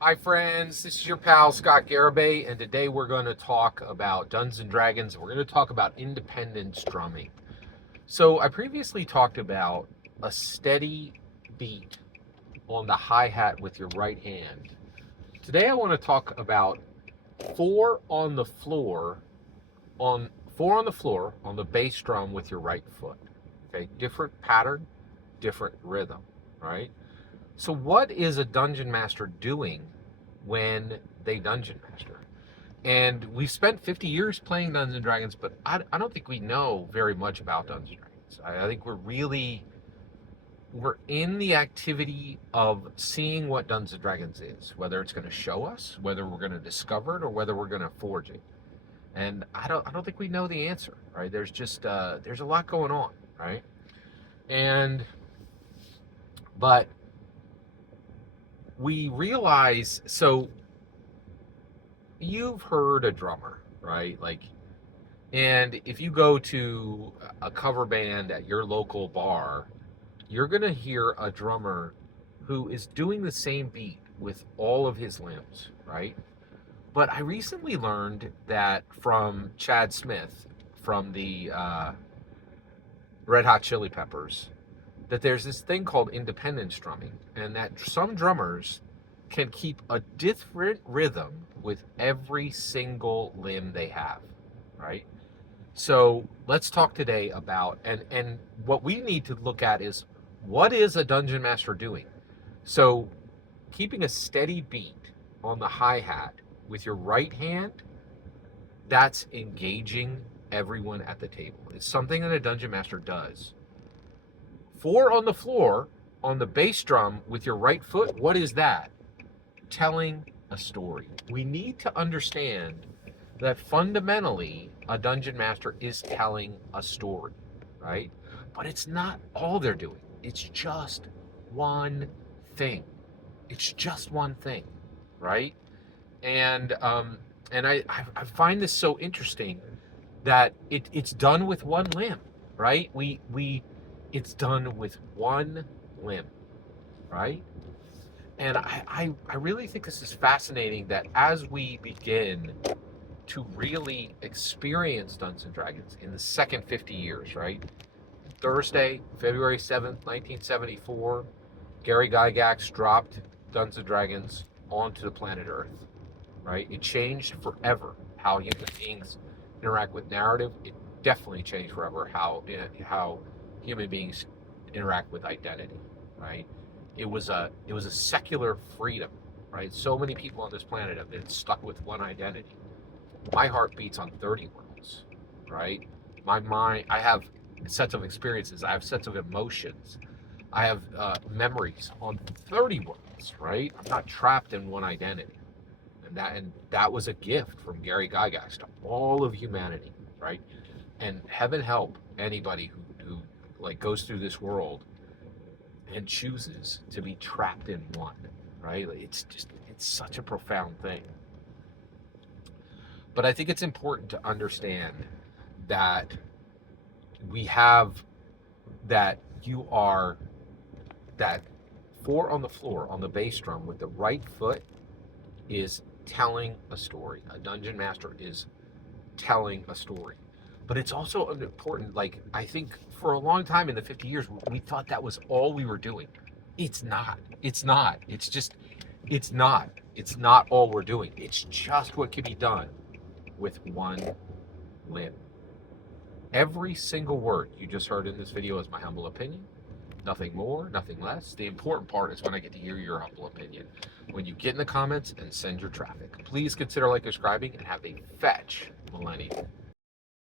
Hi friends, this is your pal Scott Garibay, and today we're going to talk about Dungeons and Dragons. We're going to talk about independence drumming. So I previously talked about a steady beat on the hi-hat with your right hand. Today I want to talk about four on the floor on four on the floor on the bass drum with your right foot. Okay, different pattern, different rhythm, right? So, what is a dungeon master doing when they dungeon master? And we've spent 50 years playing Dungeons and Dragons, but I don't think we know very much about Dungeons and Dragons. I think we're in the activity of seeing what Dungeons and Dragons is, whether it's going to show us, whether we're going to discover it, or whether we're going to forge it. And I don't think we know the answer, right? There's a lot going on, right? And but we realize, so you've heard a drummer, right? And if you go to a cover band at your local bar, you're going to hear a drummer who is doing the same beat with all of his limbs, right? But I recently learned that from Chad Smith from the Red Hot Chili Peppers that there's this thing called independence drumming, and that some drummers can keep a different rhythm with every single limb they have, right? So let's talk today about and what we need to look at is what is a dungeon master doing? So keeping a steady beat on the hi-hat with your right hand, that's engaging everyone at the table. It's something that a dungeon master does. Four on the floor on the bass drum with your right foot, what is that? Telling a story. We need to understand that fundamentally a dungeon master is telling a story, right? But it's not all they're doing. It's just one thing. It's just one thing, right? And I find this so interesting that it's done with one limb, right? We it's done with one limb, right? And I really think this is fascinating that as we begin to really experience Dungeons and Dragons in the second 50 years, right? Thursday, February 7th, 1974, Gary Gygax dropped Dungeons and Dragons onto the planet Earth, right? It changed forever how human beings interact with narrative. It definitely changed forever how human beings interact with identity, right? It was a secular freedom, right? So many people on this planet have been stuck with one identity. My heart beats on 30 worlds, right? My mind, I have sets of experiences, I have sets of emotions, I have memories on 30 worlds, right? I'm not trapped in one identity. And that was a gift from Gary Gygax to all of humanity, right? And heaven help anybody who like goes through this world and chooses to be trapped in one, right? It's such a profound thing. But I think it's important to understand that we have that you are that four on the floor on the bass drum with the right foot is telling a story. A dungeon master is telling a story. But it's also important, like, I think for a long time in the 50 years, we thought that was all we were doing. It's not. It's not. It's not. It's not all we're doing. It's just what can be done with one limb. Every single word you just heard in this video is my humble opinion. Nothing more, nothing less. The important part is when I get to hear your humble opinion. When you get in the comments and send your traffic. Please consider like, subscribing, and have a fetch millennium.